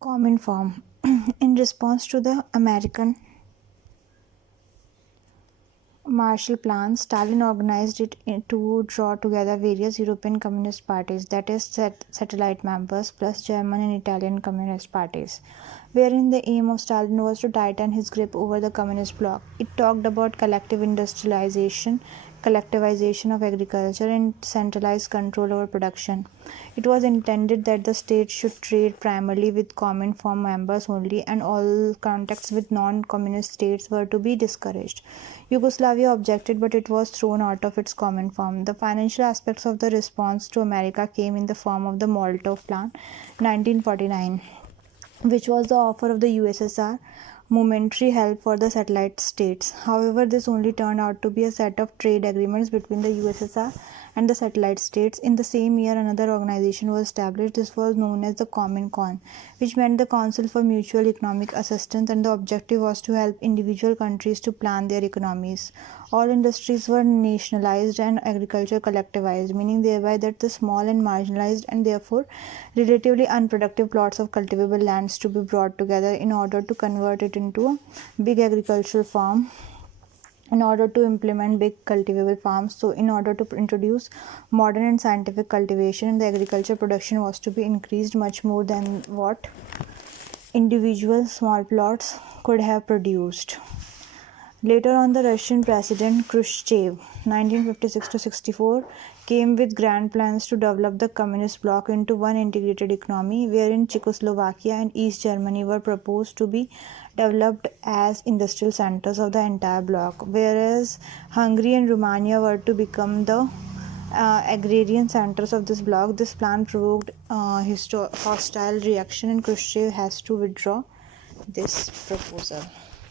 Cominform. In response to the American Marshall Plan, Stalin organized it to draw together various European Communist parties, that is, satellite members, plus German and Italian Communist parties, wherein the aim of Stalin was to tighten his grip over the Communist bloc. It talked about collective industrialization, collectivization of agriculture, and centralized control over production. It was intended that the state should trade primarily with Cominform members only, and all contacts with non-communist states were to be discouraged. Yugoslavia objected, but it was thrown out of its Cominform. The financial aspects of the response to America came in the form of the Molotov Plan, 1949, which was the offer of the USSR momentary help for the satellite states. However, this only turned out to be a set of trade agreements between the USSR and the satellite states. In the same year, another organization was established. This was known as the Comincon, which meant the Council for Mutual Economic Assistance, and the objective was to help individual countries to plan their economies. All industries were nationalized and agriculture collectivized, meaning thereby that the small and marginalized and therefore relatively unproductive plots of cultivable lands to be brought together in order to convert it into a big agricultural farm, in order to implement big cultivable farms. So in order to introduce modern and scientific cultivation, the agriculture production was to be increased much more than what individual small plots could have produced. Later on, the Russian President Khrushchev, 1956 to 64, came with grand plans to develop the communist bloc into one integrated economy, wherein Czechoslovakia and East Germany were proposed to be developed as industrial centers of the entire bloc, whereas Hungary and Romania were to become the agrarian centers of this bloc. This plan provoked hostile reaction, and Khrushchev has to withdraw this proposal.